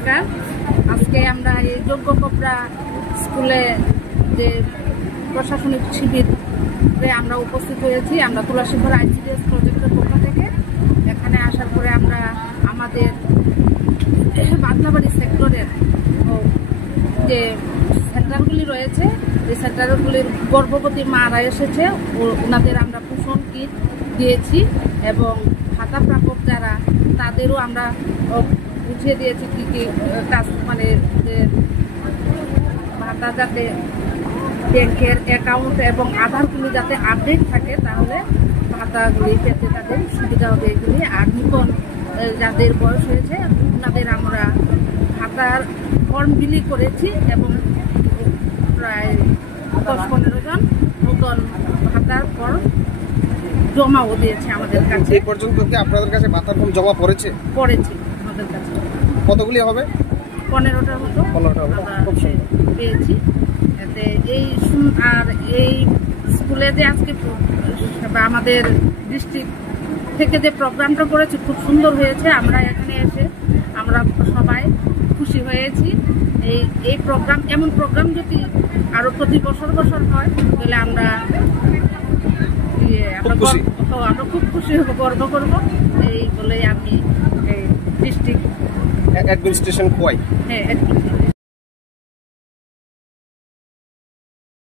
নমস্কার। আজকে আমরা এই যোগ্যকোপড়া স্কুলে যে প্রশাসনিক শিবিরে আমরা উপস্থিত হয়েছি। আমরা তুলাসীপাড়া ICDS প্রজেক্টের পক্ষ থেকে এখানে আসার পরে আমরা আমাদের বাদলাবাড়ি সেক্টরের যে সেন্টারগুলি রয়েছে, এই সেন্টারগুলির গর্ভবতী মারা এসেছে, ওনাদের আমরা পোষণ কিট দিয়েছি এবং ভাতা প্রাপক যারা তাদেরও আমরা বুঝিয়ে দিয়েছি কী কী কাজ, মানে যে ভাতা যাতে ব্যাংকের অ্যাকাউন্ট এবং আধারগুলি যাতে আপডেট থাকে, তাহলে ভাতাগুলি পেতে তাদের সুবিধা হবে এগুলি। আর নতুন যাদের বয়স হয়েছে ওনাদের আমরা ভাতার ফর্ম বিলি করেছি এবং প্রায় 10-15 জন নতুন ভাতার ফর্ম জমাও দিয়েছে আমাদের কাছে। এই পর্যন্ত কি আপনাদের কাছে ভাতার ফর্ম জমা পড়েছে আমাদের কাছে। কতগুলি হবে? 15টার মতো পেয়েছি। এতে আর এই স্কুলে যে আজকে আমাদের ডিস্ট্রিক্ট থেকে যে প্রোগ্রামটা করেছে খুব সুন্দর হয়েছে। আমরা এখানে এসে আমরা সবাই খুশি হয়েছি। এই প্রোগ্রাম, এমন প্রোগ্রাম যদি আরো প্রতি বছর হয় তাহলে আমরা খুব খুশি হব, গর্ব করবো। এই বলে আমি ডিস্ট্রিক্ট অ্যাডমিনিস্ট্রেশন হ্যাঁ